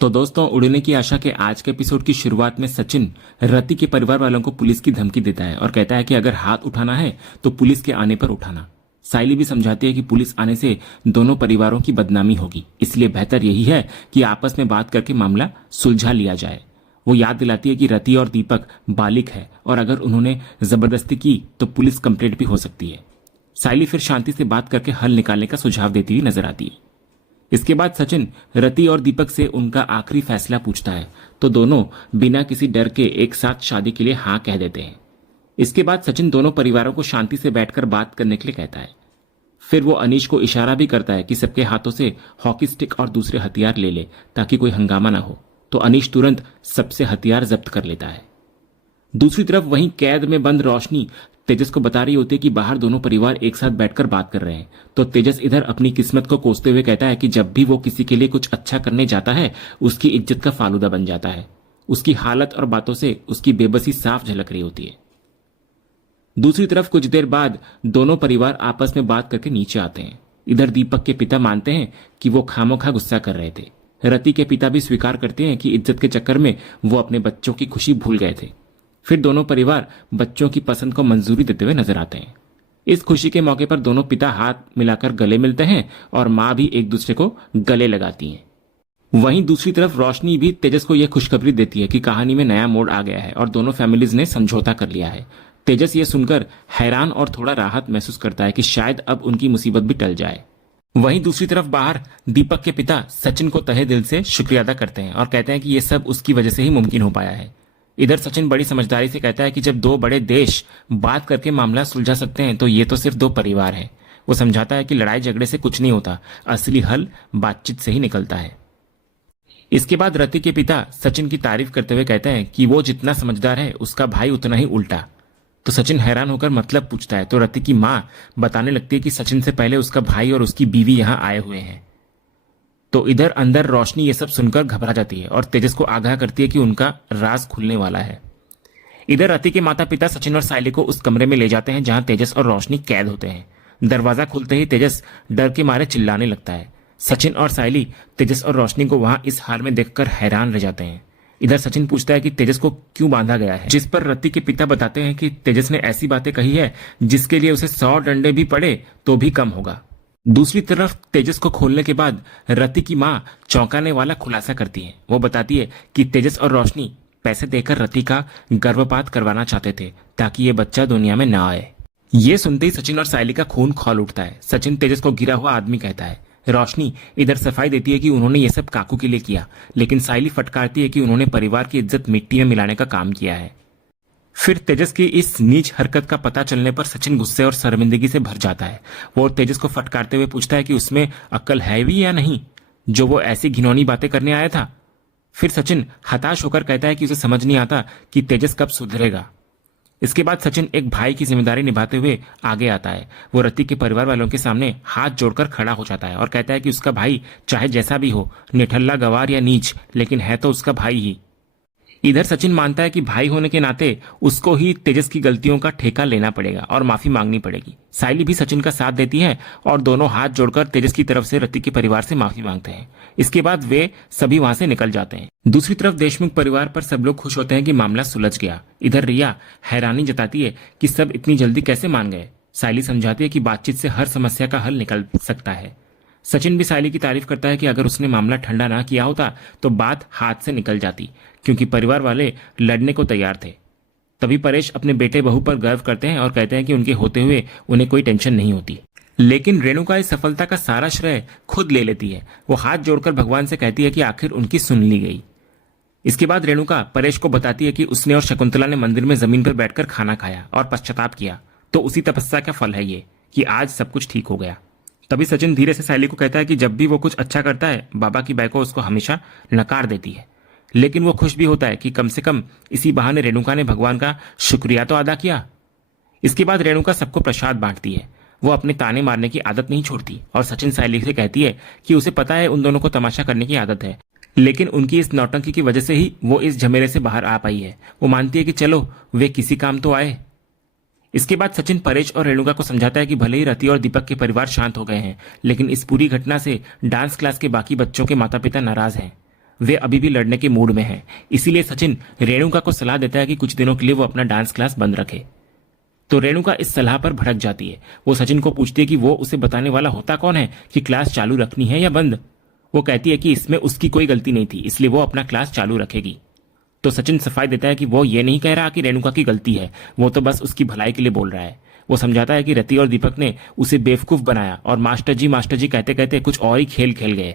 तो दोस्तों, उड़ने की आशा के आज के एपिसोड की शुरुआत में सचिन रति के परिवार वालों को पुलिस की धमकी देता है और कहता है कि अगर हाथ उठाना है तो पुलिस के आने पर उठाना। साइली भी समझाती है कि पुलिस आने से दोनों परिवारों की बदनामी होगी, इसलिए बेहतर यही है कि आपस में बात करके मामला सुलझा लिया जाए। वो याद दिलाती है कि रति और दीपक बालिग है और अगर उन्होंने जबरदस्ती की तो पुलिस कंप्लेंट भी हो सकती है। साइली फिर शांति से बात करके हल निकालने का सुझाव देती हुई नजर आती है। इसके बाद सचिन रति और दीपक से उनका आखिरी फैसला पूछता है, तो दोनों बिना किसी डर के एक साथ शादी के लिए हाँ कह देते हैं। इसके बाद सचिन दोनों परिवारों को शांति से बैठकर बात करने के लिए कहता है। फिर वो अनीश को इशारा भी करता है कि सबके हाथों से हॉकी स्टिक और दूसरे हथियार ले ले ताकि कोई हंगामा ना हो। तो अनीश तुरंत सबसे हथियार जब्त कर लेता है। दूसरी तरफ वहीं कैद में बंद रोशनी तेजस को बता रही होती है कि बाहर दोनों परिवार एक साथ बैठकर बात कर रहे हैं। तो तेजस इधर अपनी किस्मत को कोसते हुए कहता है कि जब भी वो किसी के लिए कुछ अच्छा करने जाता है उसकी इज्जत का फालूदा बन जाता है। उसकी हालत और बातों से उसकी बेबसी साफ झलक रही होती है। दूसरी तरफ कुछ देर बाद दोनों परिवार आपस में बात करके नीचे आते हैं। इधर दीपक के पिता मानते हैं कि वो खामोखा गुस्सा कर रहे थे। रति के पिता भी स्वीकार करते हैं कि इज्जत के चक्कर में वो अपने बच्चों की खुशी भूल गए थे। फिर दोनों परिवार बच्चों की पसंद को मंजूरी देते हुए नजर आते हैं। इस खुशी के मौके पर दोनों पिता हाथ मिलाकर गले मिलते हैं और मां भी एक दूसरे को गले लगाती हैं। वहीं दूसरी तरफ रोशनी भी तेजस को यह खुशखबरी देती है कि कहानी में नया मोड़ आ गया है और दोनों फैमिलीज ने समझौता कर लिया है। तेजस ये सुनकर हैरान और थोड़ा राहत महसूस करता है कि शायद अब उनकी मुसीबत भी टल जाए। वहीं दूसरी तरफ बाहर दीपक के पिता सचिन को तहे दिल से शुक्रिया अदा करते हैं और कहते हैं कि यह सब उसकी वजह से ही मुमकिन हो पाया है। इधर सचिन बड़ी समझदारी से कहता है कि जब दो बड़े देश बात करके मामला सुलझा सकते हैं तो ये तो सिर्फ दो परिवार हैं। वो समझाता है कि लड़ाई झगड़े से कुछ नहीं होता, असली हल बातचीत से ही निकलता है। इसके बाद रति के पिता सचिन की तारीफ करते हुए कहते हैं कि वो जितना समझदार है उसका भाई उतना ही उल्टा। तो सचिन हैरान होकर मतलब पूछता है तो रति की मां बताने लगती है कि सचिन से पहले उसका भाई और उसकी बीवी यहां आए हुए हैं। तो इधर अंदर रोशनी ये सब सुनकर घबरा जाती है और तेजस को आगाह करती है कि उनका राज खुलने वाला है। इधर रति के माता पिता सचिन और साइली को उस कमरे में ले जाते हैं जहां तेजस और रोशनी कैद होते हैं। दरवाजा खुलते ही तेजस डर के मारे चिल्लाने लगता है। सचिन और साइली तेजस और रोशनी को वहां इस हाल में देखकर हैरान रह जाते हैं। इधर सचिन पूछता है कि तेजस को क्यों बांधा गया है, जिस पर रति के पिता बताते हैं कि तेजस ने ऐसी बातें कही है जिसके लिए उसे 100 डंडे भी पड़े तो भी कम होगा। दूसरी तरफ तेजस को खोलने के बाद रति की मां चौंकाने वाला खुलासा करती है। वो बताती है कि तेजस और रोशनी पैसे देकर रति का गर्भपात करवाना चाहते थे ताकि ये बच्चा दुनिया में ना आए। ये सुनते ही सचिन और साइली का खून खौल उठता है। सचिन तेजस को गिरा हुआ आदमी कहता है। रोशनी इधर सफाई देती है कि उन्होंने ये सब काकू के लिए किया, लेकिन साइली फटकारती है कि उन्होंने परिवार की इज्जत मिट्टी में मिलाने का काम किया है। फिर तेजस की इस नीच हरकत का पता चलने पर सचिन गुस्से और शर्मिंदगी से भर जाता है। वो तेजस को फटकारते हुए पूछता है कि उसमें अक्ल है भी या नहीं, जो वो ऐसी घिनौनी बातें करने आया था। फिर सचिन हताश होकर कहता है कि उसे समझ नहीं आता कि तेजस कब सुधरेगा। इसके बाद सचिन एक भाई की जिम्मेदारी निभाते हुए आगे आता है। वो रति के परिवार वालों के सामने हाथ जोड़कर खड़ा हो जाता है और कहता है कि उसका भाई चाहे जैसा भी हो, निठल्ला, गवार या नीच, लेकिन है तो उसका भाई ही। इधर सचिन मानता है कि भाई होने के नाते उसको ही तेजस की गलतियों का ठेका लेना पड़ेगा और माफी मांगनी पड़ेगी। साइली भी सचिन का साथ देती है और दोनों हाथ जोड़कर तेजस की तरफ से रति के परिवार से माफी मांगते हैं। इसके बाद वे सभी वहां से निकल जाते हैं। दूसरी तरफ देशमुख परिवार पर सब लोग खुश होते हैं कि मामला सुलझ गया। इधर रिया हैरानी जताती है कि सब इतनी जल्दी कैसे मान गए। साइली समझाती है कि बातचीत से हर समस्या का हल निकल सकता है। सचिन भी साइली की तारीफ करता है कि अगर उसने मामला ठंडा ना किया होता तो बात हाथ से निकल जाती, क्योंकि परिवार वाले लड़ने को तैयार थे। तभी परेश अपने बेटे बहू पर गर्व करते हैं और कहते हैं कि उनके होते हुए उन्हें कोई टेंशन नहीं होती। लेकिन रेणुका इस सफलता का सारा श्रेय खुद ले लेती है। वो हाथ जोड़कर भगवान से कहती है कि आखिर उनकी सुन ली गई। इसके बाद रेणुका परेश को बताती है कि उसने और शकुंतला ने मंदिर में जमीन पर बैठकर खाना खाया और पश्चाताप किया, तो उसी तपस्या का फल है ये कि आज सब कुछ ठीक हो गया। तभी सचिन धीरे से साइली को कहता है कि जब भी वो कुछ अच्छा करता है बाबा की बाई को उसको हमेशा नकार देती है, लेकिन वो खुश भी होता है कि कम से कम इसी बहाने रेणुका ने भगवान का शुक्रिया तो अदा किया। इसके बाद रेणुका सबको प्रसाद बांटती है। वो अपने ताने मारने की आदत नहीं छोड़ती और सचिन साइली से कहती है कि उसे पता है उन दोनों को तमाशा करने की आदत है, लेकिन उनकी इस नौटंकी की वजह से ही वो इस झमेले से बाहर आ पाई है। वो मानती है कि चलो वे किसी काम तो आए। इसके बाद सचिन परेश और रेणुका को समझाता है कि भले ही रति और दीपक के परिवार शांत हो गए हैं, लेकिन इस पूरी घटना से डांस क्लास के बाकी बच्चों के माता पिता नाराज हैं। वे अभी भी लड़ने के मूड में हैं। इसीलिए सचिन रेणुका को सलाह देता है कि कुछ दिनों के लिए वो अपना डांस क्लास बंद रखे। तो रेणुका इस सलाह पर भड़क जाती है। वो सचिन को पूछती है कि वो उसे बताने वाला होता कौन है कि क्लास चालू रखनी है या बंद। वो कहती है कि इसमें उसकी कोई गलती नहीं थी, इसलिए वो अपना क्लास चालू रखेगी। तो सचिन सफाई देता है कि वो ये नहीं कह रहा कि रेणुका की गलती है, वो तो बस उसकी भलाई के लिए बोल रहा है। वो समझाता है कि रति और दीपक ने उसे बेवकूफ बनाया और मास्टर जी कहते कहते कुछ और ही खेल खेल गए।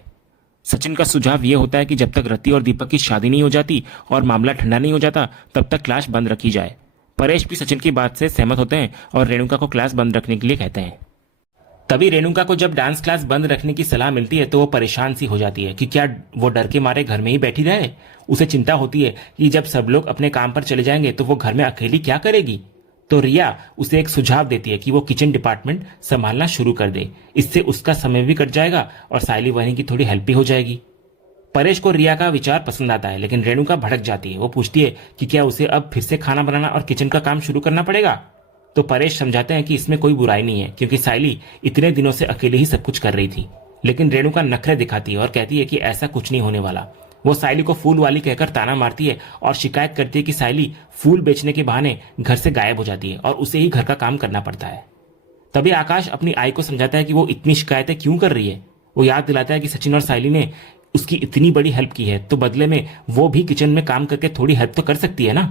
सचिन का सुझाव यह होता है कि जब तक रति और दीपक की शादी नहीं हो जाती और मामला ठंडा नहीं हो जाता तब तक क्लास बंद रखी जाए। परेश भी सचिन की बात से सहमत होते हैं और रेणुका को क्लास बंद रखने के लिए कहते हैं। तभी रेणुका को जब डांस क्लास बंद रखने की सलाह मिलती है तो वो परेशान सी हो जाती है कि क्या वो डर के मारे घर में ही बैठी रहे। उसे चिंता होती है कि जब सब लोग अपने काम पर चले जाएंगे तो वो घर में अकेली क्या करेगी। तो रिया उसे एक सुझाव देती है कि वो किचन डिपार्टमेंट संभालना शुरू कर दे, इससे उसका समय भी कट जाएगा और साइली वहीं की थोड़ी हेल्प भी हो जाएगी। परेश को रिया का विचार पसंद आता है, लेकिन रेणुका भड़क जाती है। वो पूछती है कि क्या उसे अब फिर से खाना बनाना और किचन का काम शुरू करना पड़ेगा। तो परेश समझाते हैं कि इसमें कोई बुराई नहीं है, क्योंकि साइली इतने दिनों से अकेले ही सब कुछ कर रही थी। लेकिन रेणुका नखरे दिखाती है और कहती है कि ऐसा कुछ नहीं होने वाला। वो साइली को फूल वाली कहकर ताना मारती है और शिकायत करती है कि साइली फूल बेचने के बहाने घर से गायब हो जाती है और उसे ही घर का काम करना पड़ता है। तभी आकाश अपनी आई को समझाता है कि वो इतनी शिकायतें क्यों कर रही है। वो याद दिलाता है कि सचिन और साइली ने उसकी इतनी बड़ी हेल्प की है, तो बदले में वो भी किचन में काम करके थोड़ी हेल्प तो कर सकती है ना।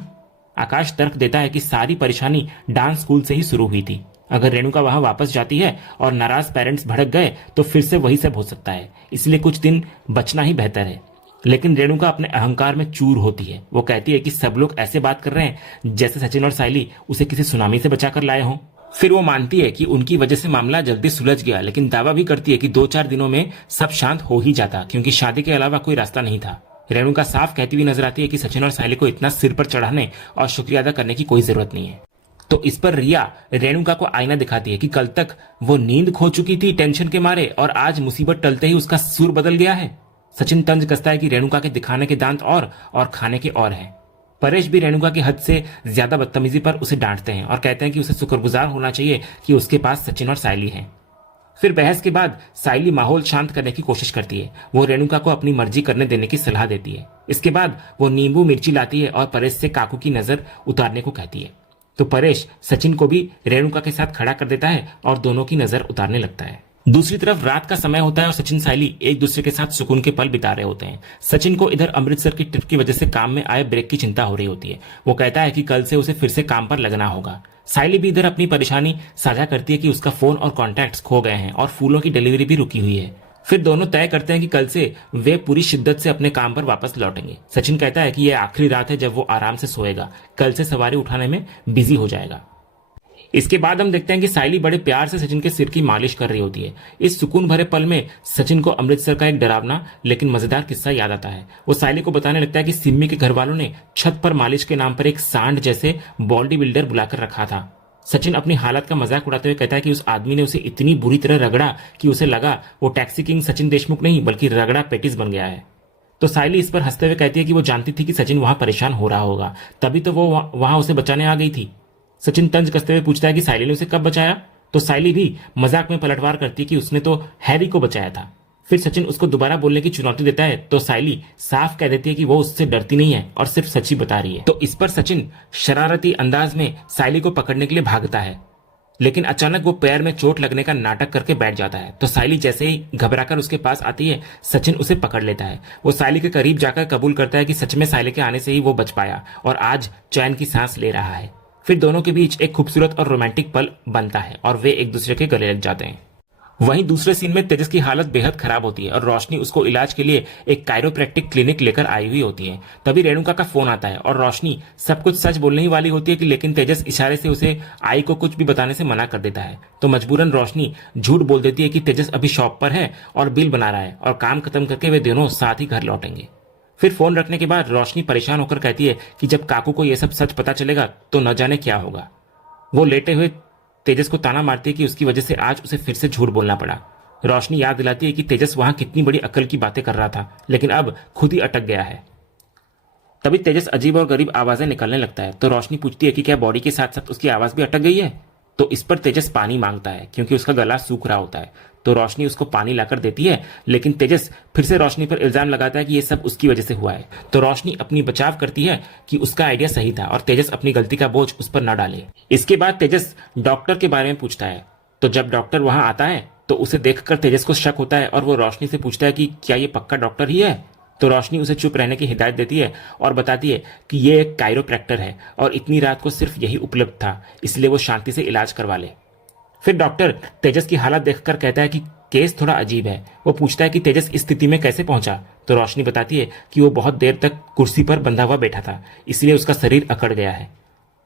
आकाश तर्क देता है कि सारी परेशानी डांस स्कूल से ही शुरू हुई थी। अगर रेणुका वहां वापस जाती है और नाराज पेरेंट्स भड़क गए तो फिर से वही सब हो सकता है, इसलिए कुछ दिन बचना ही बेहतर है। लेकिन रेणुका अपने अहंकार में चूर होती है। वो कहती है कि सब लोग ऐसे बात कर रहे हैं जैसे सचिन और साइली उसे किसी सुनामी से बचाकर लाए हों। फिर वो मानती है कि उनकी वजह से मामला जल्दी सुलझ गया, लेकिन दावा भी करती है कि 2-4 दिनों में सब शांत हो ही जाता, क्योंकि शादी के अलावा कोई रास्ता नहीं था। रेणुका साफ कहती हुई नजर आती है कि सचिन और साइली को इतना सिर पर चढ़ाने और शुक्रिया अदा करने की कोई जरूरत नहीं है। तो इस पर रिया रेणुका को आईना दिखाती है कि कल तक वो नींद खो चुकी थी टेंशन के मारे और आज मुसीबत टलते ही उसका सुर बदल गया है। सचिन तंज कसता है कि रेणुका के दिखाने के दांत और खाने के और हैं। परेश भी रेणुका की हद से ज्यादा बदतमीजी पर उसे डांटते हैं और कहते हैं कि उसे शुक्रगुजार होना चाहिए कि उसके पास सचिन और साइली हैं। फिर बहस के बाद साइली माहौल शांत करने की कोशिश करती है। वो रेणुका को अपनी मर्जी करने देने की सलाह देती है। इसके बाद वो नींबू मिर्ची लाती है और परेश से काकू की नजर उतारने को कहती है। तो परेश सचिन को भी रेणुका के साथ खड़ा कर देता है और दोनों की नजर उतारने लगता है। दूसरी तरफ रात का समय होता है और सचिन साइली एक दूसरे के साथ सुकून के पल बिता रहे होते हैं। सचिन को इधर अमृतसर की ट्रिप की वजह से काम में आए ब्रेक की चिंता हो रही होती है। वो कहता है कि कल से उसे फिर से काम पर लगना होगा। साइली भी इधर अपनी परेशानी साझा करती है कि उसका फोन और कॉन्टैक्ट्स खो गए हैं और फूलों की डिलीवरी भी रुकी हुई है। फिर दोनों तय करते हैं कि कल से वे पूरी शिद्दत से अपने काम पर वापस लौटेंगे। सचिन कहता है कि यह आखिरी रात है जब वो आराम से सोएगा, कल से सवारी उठाने में बिजी हो जाएगा। इसके बाद हम देखते हैं कि साइली बड़े प्यार से सचिन के सिर की मालिश कर रही होती है। इस सुकून भरे पल में सचिन को अमृतसर का एक डरावना लेकिन मजेदार किस्सा याद आता है। वो साइली को बताने लगता है कि सिम्मी के घर वालों ने छत पर मालिश के नाम पर एक सांड जैसे बॉडी बिल्डर बुलाकर रखा था। सचिन अपनी हालत का मजाक उड़ाते हुए कहता है कि उस आदमी ने उसे इतनी बुरी तरह रगड़ा कि उसे लगा वो टैक्सी किंग सचिन देशमुख नहीं बल्कि रगड़ा पेटिस बन गया है। तो साइली इस पर हंसते हुए कहती है कि वो जानती थी कि सचिन वहां परेशान हो रहा होगा, तभी तो वो वहां उसे बचाने आ गई थी। सचिन तंज कसते हुए पूछता है कि साइली ने उसे कब बचाया। तो साइली भी मजाक में पलटवार करती है कि उसने तो हैरी को बचाया था। फिर सचिन उसको दोबारा बोलने की चुनौती देता है तो साइली साफ कह देती है कि वो उससे डरती नहीं है और सिर्फ सच ही बता रही है। तो इस पर सचिन शरारती अंदाज में साइली को पकड़ने के लिए भागता है, लेकिन अचानक वो पैर में चोट लगने का नाटक करके बैठ जाता है। तो साइली जैसे ही घबराकर उसके पास आती है, सचिन उसे पकड़ लेता है। वो साइली के करीब जाकर कबूल करता है कि सच में साइली के आने से ही वो बच पाया और आज चैन की सांस ले रहा है। फिर दोनों के बीच एक खूबसूरत और रोमांटिक पल बनता है और वे एक दूसरे के गले लग जाते हैं। वहीं दूसरे सीन में तेजस की हालत बेहद खराब होती है और रोशनी उसको इलाज के लिए एक कायरोप्रैक्टिक क्लिनिक लेकर आई हुई होती है। तभी रेणुका का फोन आता है और रोशनी सब कुछ सच बोलने ही वाली होती है कि लेकिन तेजस इशारे से उसे आई को कुछ भी बताने से मना कर देता है। तो मजबूरन रोशनी झूठ बोल देती है कि तेजस अभी शॉप पर है और बिल बना रहा है और काम खत्म करके वे दोनों साथ ही घर लौटेंगे। फिर फोन रखने के बाद रोशनी परेशान होकर कहती है कि जब काकू को यह सब सच पता चलेगा तो न जाने क्या होगा। वो लेटे हुए तेजस को ताना मारती है कि उसकी वजह से आज उसे फिर से झूठ बोलना पड़ा। रोशनी याद दिलाती है कि तेजस वहां कितनी बड़ी अकल की बातें कर रहा था, लेकिन अब खुद ही अटक गया है। तभी तेजस अजीब और गरीब आवाजें निकलने लगता है। तो रोशनी पूछती है कि क्या बॉडी के साथ साथ उसकी आवाज भी अटक गई है। तो इस पर तेजस पानी मांगता है क्योंकि उसका गला सूख रहा होता है। तो रोशनी उसको पानी लाकर देती है, लेकिन तेजस फिर से रोशनी पर इल्जाम लगाता है कि ये सब उसकी वजह से हुआ है। तो रोशनी अपनी बचाव करती है कि उसका आइडिया सही था और तेजस अपनी गलती का बोझ उस पर न डाले। इसके बाद तेजस डॉक्टर के बारे में पूछता है, तो जब डॉक्टर वहां आता है तो उसे देखकर तेजस को शक होता है और वो रोशनी से पूछता है कि क्या ये पक्का डॉक्टर ही है। तो रोशनी उसे चुप रहने की हिदायत देती है और बताती है कि ये एक कायरोप्रैक्टर है और इतनी रात को सिर्फ यही उपलब्ध था, इसलिए वो शांति से इलाज करवा ले। फिर डॉक्टर तेजस की हालत देखकर कहता है कि केस थोड़ा अजीब है। वो पूछता है कि तेजस इस स्थिति में कैसे पहुंचा। तो रोशनी बताती है कि वो बहुत देर तक कुर्सी पर बंधा हुआ बैठा था, इसलिए उसका शरीर अकड़ गया है।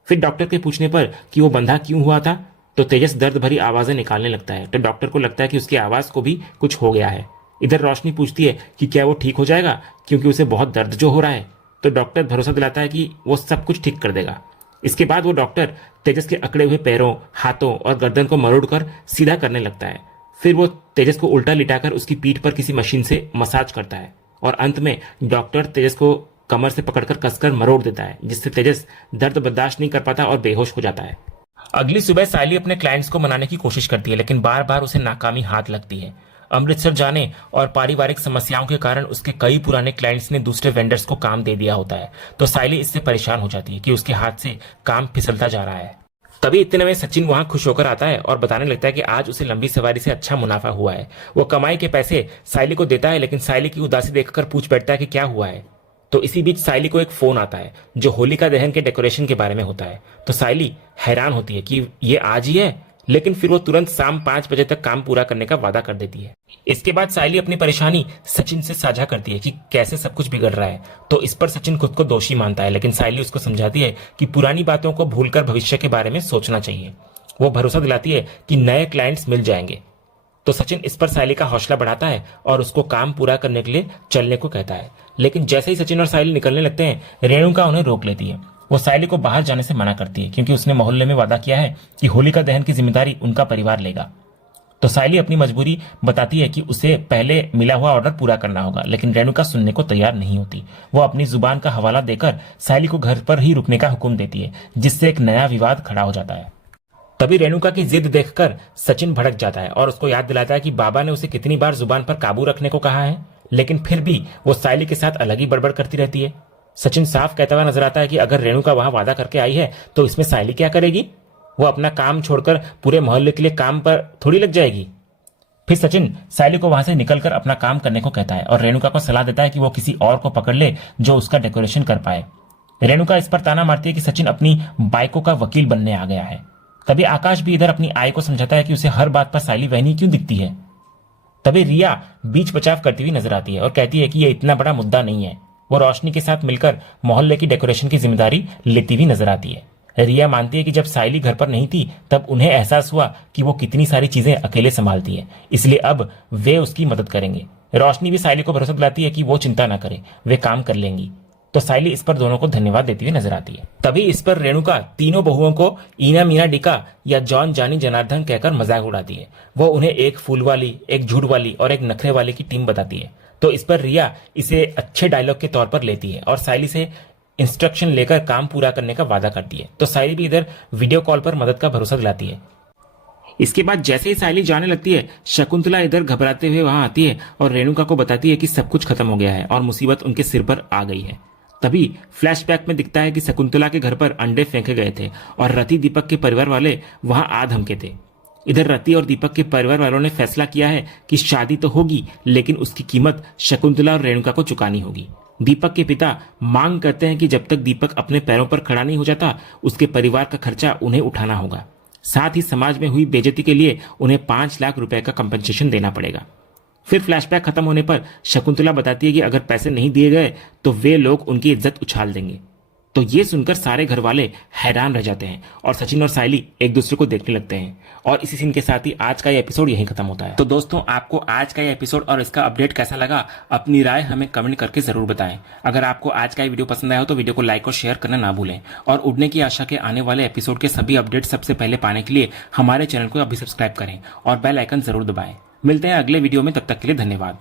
फिर डॉक्टर के पूछने पर कि वो बंधा क्यों हुआ था, तो तेजस दर्द भरी आवाजें निकालने लगता है। तो डॉक्टर को लगता है कि उसकी आवाज को भी कुछ हो गया है। इधर रोशनी पूछती है कि क्या वो ठीक हो जाएगा, क्योंकि उसे बहुत दर्द जो हो रहा है। तो डॉक्टर भरोसा दिलाता है कि वो सब कुछ ठीक कर देगा। इसके बाद वो डॉक्टर तेजस के अकड़े हुए पैरों, हाथों और गर्दन को मरोड़कर सीधा करने लगता है। फिर वो तेजस को उल्टा लिटाकर उसकी पीठ पर किसी मशीन से मसाज करता है और अंत में डॉक्टर तेजस को कमर से पकड़कर कसकर मरोड़ देता है, जिससे तेजस दर्द बर्दाश्त नहीं कर पाता और बेहोश हो जाता है। अगली सुबह सायली अपने क्लाइंट्स को मनाने की कोशिश करती है, लेकिन बार बार उसे नाकामी हाथ लगती है। अमृतसर जाने और पारिवारिक समस्याओं के कारण उसके कई पुराने क्लाइंट्स ने दूसरे वेंडर्स को काम दे दिया होता है, तो सायली इससे परेशान हो जाती है कि उसके हाथ से काम फिसलता जा रहा है। तभी इतने में सचिन वहां खुश होकर आता है और बताने लगता है कि आज उसे लंबी सवारी से अच्छा मुनाफा हुआ है। वो कमाई के पैसे सायली को देता है, लेकिन सायली की उदासी देखकर पूछ बैठता है कि क्या हुआ है। तो इसी बीच सायली को एक फोन आता है जो होलिका दहन के डेकोरेशन के बारे में होता है। तो सायली हैरान होती है कि ये आज ही है, लेकिन फिर वो तुरंत शाम 5 बजे तक काम पूरा करने का वादा कर देती है। इसके बाद सायली अपनी परेशानी सचिन से साझा करती है कि कैसे सब कुछ बिगड़ रहा है। तो इस पर सचिन खुद को दोषी मानता है, लेकिन सायली उसको समझाती है कि पुरानी बातों को भूलकर भविष्य के बारे में सोचना चाहिए। वो भरोसा दिलाती है कि नए क्लाइंट्स मिल जाएंगे। तो सचिन इस पर सायली का हौसला बढ़ाता है और उसको काम पूरा करने के लिए चलने को कहता है। लेकिन जैसे ही सचिन और सायली निकलने लगते हैं, रेणुका उन्हें रोक लेती है। वो सायली को बाहर जाने से मना करती है, क्योंकि उसने मोहल्ले में वादा किया है कि होलिका दहन की जिम्मेदारी उनका परिवार लेगा। तो सायली अपनी मजबूरी बताती है कि उसे पहले मिला हुआ ऑर्डर पूरा करना होगा, लेकिन रेणुका सुनने को तैयार नहीं होती। वो अपनी जुबान का हवाला देकर सायली को घर पर ही रुकने का हुक्म देती है, जिससे एक नया विवाद खड़ा हो जाता है। तभी रेणुका की जिद देखकर सचिन भड़क जाता है और उसको याद दिलाता है कि बाबा ने उसे कितनी बार जुबान पर काबू रखने को कहा है, लेकिन फिर भी वो सायली के साथ अलग ही बड़बड़ करती रहती है। सचिन साफ कहता हुआ नजर आता है कि अगर रेणुका वहां वादा करके आई है तो इसमें सायली क्या करेगी। वो अपना काम छोड़कर पूरे मोहल्ले के लिए काम पर थोड़ी लग जाएगी। फिर सचिन सायली को वहां से निकलकर अपना काम करने को कहता है और रेणुका को सलाह देता है कि वो किसी और को पकड़ ले जो उसका डेकोरेशन कर पाए। रेणुका इस पर ताना मारती है कि सचिन अपनी बाइकों का वकील बनने आ गया है। तभी आकाश भी इधर अपनी आय को समझाता है कि उसे हर बात पर सायली वहनी क्यों दिखती है। तभी रिया बीच बचाव करती हुई नजर आती है और कहती है कि यह इतना बड़ा मुद्दा नहीं है। वो रोशनी के साथ मिलकर मोहल्ले की डेकोरेशन की जिम्मेदारी लेती हुई नजर आती है। रिया मानती है कि जब सायली घर पर नहीं थी तब उन्हें एहसास हुआ कि वो कितनी सारी चीजें अकेले संभालती है, इसलिए अब वे उसकी मदद करेंगे। रोशनी भी सायली को भरोसा दिलाती है कि वो चिंता न करे, वे काम कर लेंगी। तो सायली इस पर दोनों को धन्यवाद देती हुई नजर आती है। तभी इस पर रेणुका तीनों बहुओं को ईना मीना डिका या जॉन जानी जनार्दन कहकर मजाक उड़ाती है। वो उन्हें एक फूल वाली, एक झूठ वाली और एक नखरे वाली की टीम बताती है। तो इस पर रिया इसे अच्छे डायलॉग के तौर पर लेती है और सायली से इंस्ट्रक्शन लेकर काम पूरा करने का वादा करती है। तो सायली भी इधर वीडियो कॉल पर मदद का भरोसा दिलाती है। इसके बाद जैसे ही सायली जाने लगती है, शकुंतला इधर घबराते हुए वहां आती है और रेणुका को बताती है कि सब कुछ खत्म हो गया है और मुसीबत उनके सिर पर आ गई है। तभी फ्लैशबैक में दिखता है कि शकुंतला के घर पर अंडे फेंके गए थे और रति दीपक के परिवार वाले वहां आ धमके थे। इधर रति और दीपक के परिवार वालों ने फैसला किया है कि शादी तो होगी, लेकिन उसकी कीमत शकुंतला और रेणुका को चुकानी होगी। दीपक के पिता मांग करते हैं कि जब तक दीपक अपने पैरों पर खड़ा नहीं हो जाता, उसके परिवार का खर्चा उन्हें उठाना होगा। साथ ही समाज में हुई बेइज्जती के लिए उन्हें 5 लाख रुपए का कंपनसेशन देना पड़ेगा। फिर फ्लैशबैक खत्म होने पर शकुंतला बताती है कि अगर पैसे नहीं दिए गए तो वे लोग उनकी इज्जत उछाल देंगे। तो ये सुनकर सारे घर वाले हैरान रह जाते हैं और सचिन और सायली एक दूसरे को देखने लगते हैं। और इसी सीन के साथ ही आज का ये एपिसोड यहीं खत्म होता है। तो दोस्तों, आपको आज का ये एपिसोड और इसका अपडेट कैसा लगा, अपनी राय हमें कमेंट करके जरूर बताएं। अगर आपको आज का ये वीडियो पसंद आया हो तो वीडियो को लाइक और शेयर करना ना भूलें। और उड़ने की आशा के आने वाले एपिसोड के सभी अपडेट सबसे पहले पाने के लिए हमारे चैनल को अभी सब्सक्राइब करें और बेल आइकन जरूर दबाएं। मिलते हैं अगले वीडियो में, तब तक के लिए धन्यवाद।